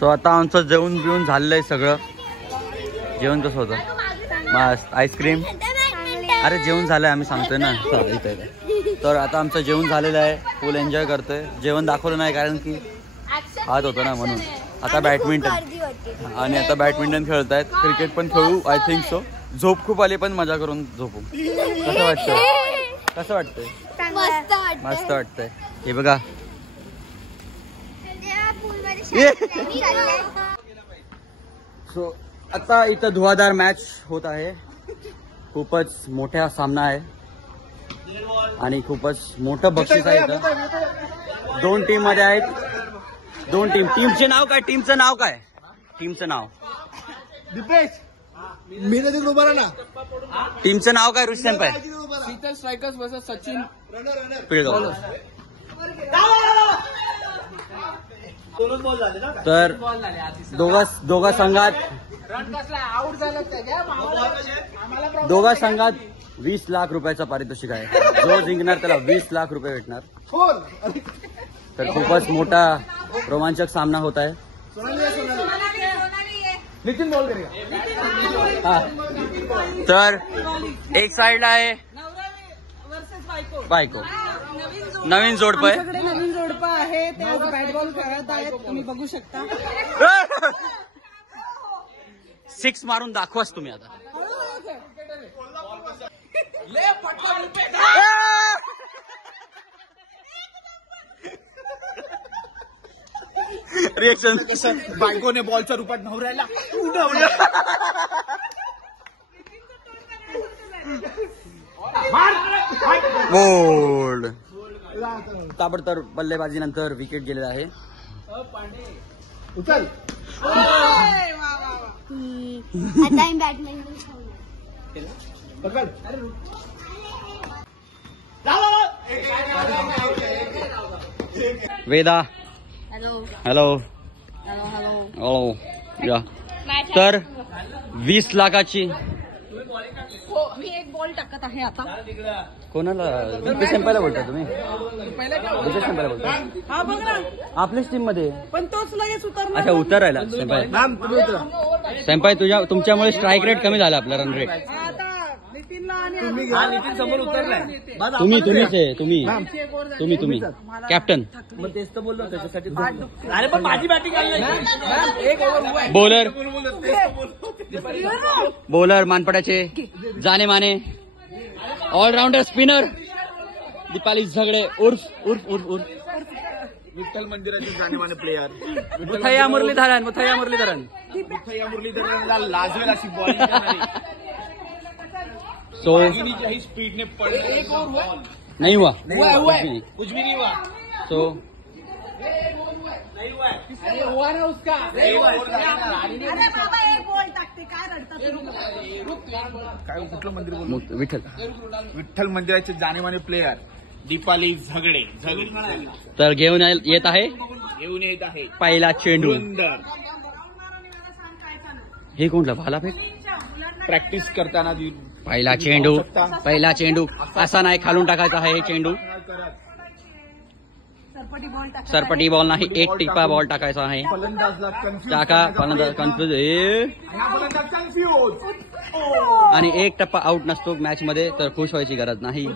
So आता आमचं जेवण बिवून झालेलं आहे सगळं. जेवण कसं होतं? मस्त. आईस्क्रीम. अरे जेवण झालंय आम्ही सांगतोय ना. तर आता आमचं जेवण झालेलं आहे. फुल एन्जॉय करतोय. जेवण दाखवलं नाही कारण की हात होतं ना म्हणून. आता बॅडमिंटन आणि आता बॅडमिंटन खेळतायत. क्रिकेट पण खेळू आय थिंक सो. झोप खूप आली पण मजा करून झोपू. कसं वाटतंय? कसं वाटतंय? मस्त वाटतंय. हे बघा सो आता इथं धुवाधार मॅच होत आहे. खूपच मोठा सामना आहे आणि खूपच मोठं बक्षीस आहे इथं. 2 टीम मध्ये आहेत. 2 टीम. टीमचे नाव काय? टीमचं नाव काय? टीमचं नाव टीमचं नाव काय? Rishi Senpai. Sheetal Strikers versus Sachin Pilgaon. तर दोघा संघात 20 लाख रुपयाचा पारितोषिक आहे. जो जिंकणार त्याला 20 लाख रुपये भेटणार. तर खूपच मोठा रोमांचक सामना होत आहे. नितीन बॉल करेगा. तर एक साइडला आहे बायको. नवीन जोडप आहे. नवीन जोडप आहे. ते आज बॅट बॉल खेळत आहेत. तुम्ही बघू शकता. 6 मारून दाखवाच तुम्ही आता. रिएक्शन कसं बायकोने बॉलच्या रूपात नवऱ्याला बोल्ड. ताबडतोब बल्लेबाजीनंतर विकेट गेलेला आहे. उचल. वेदा. हॅलो. हॅलो. या. तर 20 लाखाची. मी एक बॉल टाकत आहे आता. कोणाला? दीपेश सेंपायला बोलता तुम्ही? दीपेश सेंपायला बोलता? हा बघ ना. आपल्याच टीम मध्ये. पण तोच लगेच उतरला. अच्छा उतरायला. सेंपाय. सेंपाय तुमच्यामुळे स्ट्राईक रेट कमी झाला. आपला रन रेट. आता नितीनला आणि नितीन समोर उतरलाय. तुम्ही कॅप्टन. मग तेच तर बोललो त्याच्यासाठी. अरे पण माझी बॅटिंग एक ओव्हर बॉलर मानपडाचे जाने माने ऑलराउंडर स्पिनर दीपाली झगडे उर्फ विठ्ठल मंदिराचे जाणीमाने प्लेयर मुथय्या मुरलीधरन मुरलीधरनला लाजवेल अशी बॉलिंग करणारी. सो ही स्पीडने पडले. एक ओव्हर नहीं हुआ. कुछ भी नहीं हुआ. सो हुआ ना उसका. अरे बाबा एक बॉल टाकते. काय रडतात? काय कुठलं मंदिर बोलतो? विठ्ठल मंदिराचे जाणीमाने प्लेयर दीपाली झगडे. तर घेऊन येत आहे पहिला चेंडू. हे कोणला भाला फेक प्रॅक्टिस करताना पहिला चेंडू असा नाही खालून टाकायचा आहे. हे चेंडू सरपटी बॉल नाही. एक टिप्पा बॉल टाकायचा आहे. टाका फलंदाज कन्फ्युज आणि एक टप्पा आउट नसतो मॅच मध्ये. तर खुश व्हायची गरज नाही.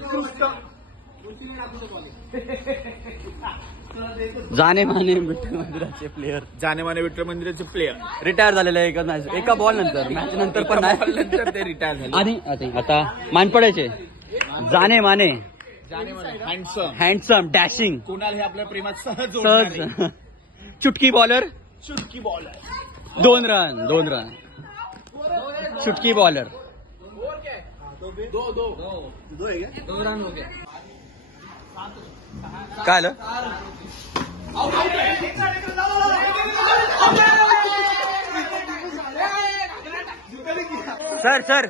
जाने माने विठ्ठल मंदिराचे प्लेयर रिटायर झालेले आहे एका बॉल नंतर. मॅच नंतर पण नाही. ते रिटायर झाले. आणि आता मानपडायचे जाने माने हँडसम डॅशिंग. कोणाला हे आपल्या प्रेमात सहज चुटकी बॉलर 2 रन चुटकी बॉलर. 2 रन हो गया. काय आलं? सर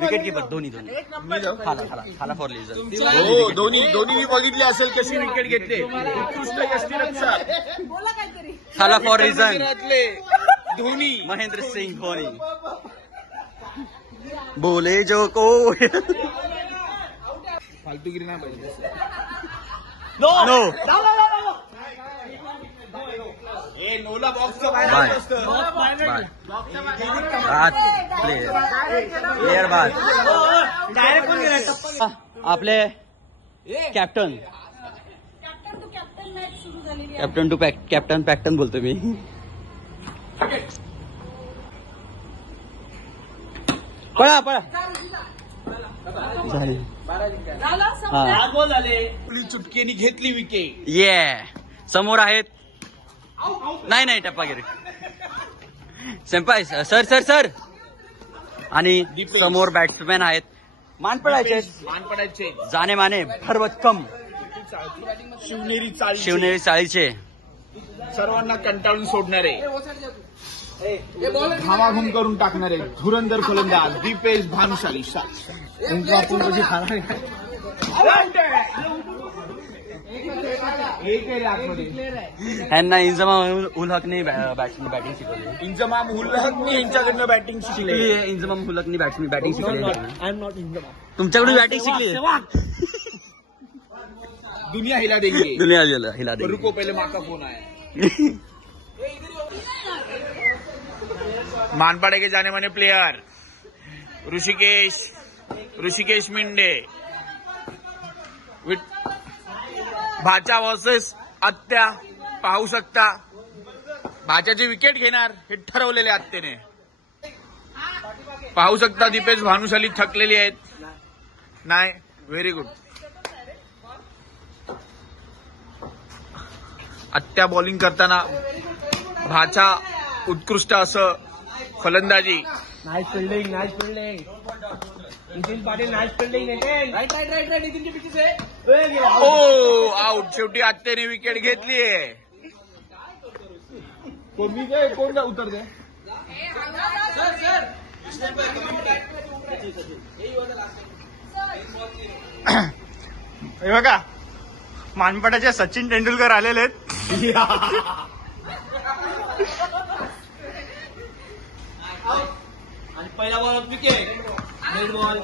विकेट कीपर दोन्ही खाला फॉर लिझर. दोन्ही बघितले असेल कशी विकेट घेतले. खाला फॉर रिझन धोनी. महेंद्र सिंग धोनी बोले जो को. फालतूगिरी नाही पाहिजे. मेन ओला बॉक्सचं बाहेर बाय. आलं असतं. बाय प्लेयर बाद. डायरेक्ट कोण गेला? आपले कॅप्टन कॅप्टन बोलतो मी. पळा झाली. आज बॉल झाले. चुटकीने घेतली विकेट. समोर आहेत. नाही टप्पागिरी. सेंपाय सर आणि समोर बॅट्समॅन आहेत. मान पडायचे मान पडायचे. जाने माने भरभक्कम शिवनेरी चाळीचे सर्वांना कंटाळून सोडणारे, घामाघूम करून टाकणारे धुरंधर फलंदाज दीपेश भानुशाली. ह्यांना इंजमाम उल हकने बॅटिंग शिकवली. इंजमाम उल हकने यांच्याकडनं बॅटिंग शिकली. इंजमाम उल हकने बॅटिंग शिकवली. तुमच्याकडून बॅटिंग शिकली. दुनिया हिला देंगे. दुनिया हिला दे. रुको पहिले माका फोन आहे. मानपाड़े के जाने माने प्लेयर ऋषिकेश मिंडे. भाचा वर्सेस आत्या. पाहू शकता भाच्याची विकेट घेणार हे ठरवलेले आत्याने. पाहू शकता दीपेश भानुशाली थकलेली आहेत. नाही व्हेरी गुड. आत्या बॉलिंग करताना भाचा उत्कृष्ट असं फलंदाजी. Nice fielding Nitin Patil. Nice fielding. Right नितीनच्या पिचीचे. ओ आउट. शेवटी आत्याने विकेट घेतलीये. कोण उत्तर दे. हे बघा मानपटाचे सचिन तेंडुलकर आलेले आहेत. आणि पहिला बॉल विकेट. Red ball.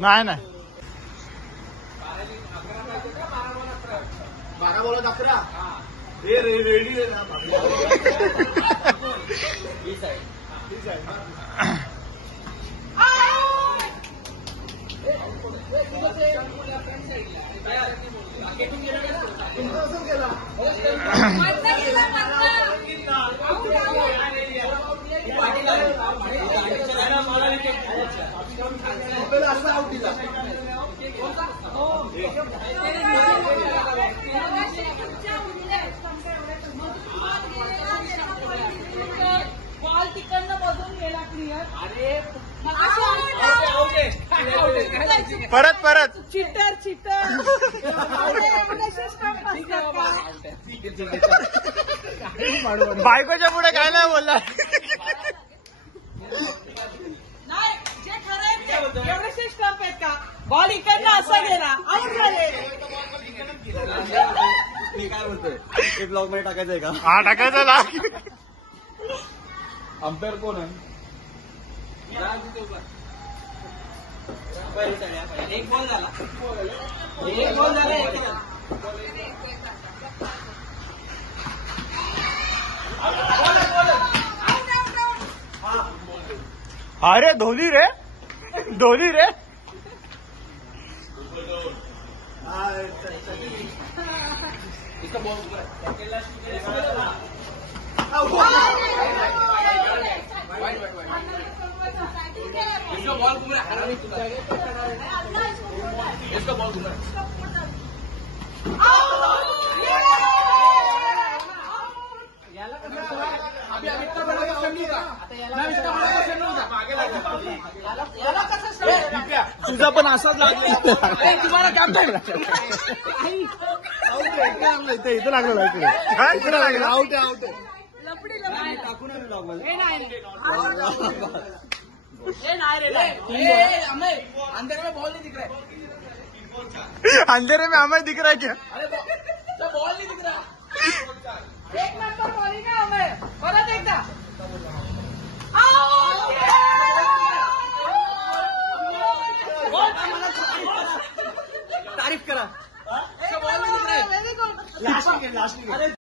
नाही 12 बॉल 11. रेडी रे ना. परत चिटर बायकोच्या पुढे काय नाही बोलला. नाही जे खरं आहे ते एवढेसे स्टंप आहेत का. बॉल इकडनं असा गेला आउट झाले. मी काय बोलतोय ब्लॉग मध्ये टाकायचंय का. हा टाकायचा ना. अंपायर कोण आहे. एक बॉल झाला. अरे धोनी रे. तुझा पण असाच लागला. तुम्हाला काम नाही. इथं लागलं इकडे लागलं. आउट अंधेरे में हमें दिख रहा है क्या. एक नंबर तारीफ करा व्हेरी गुड.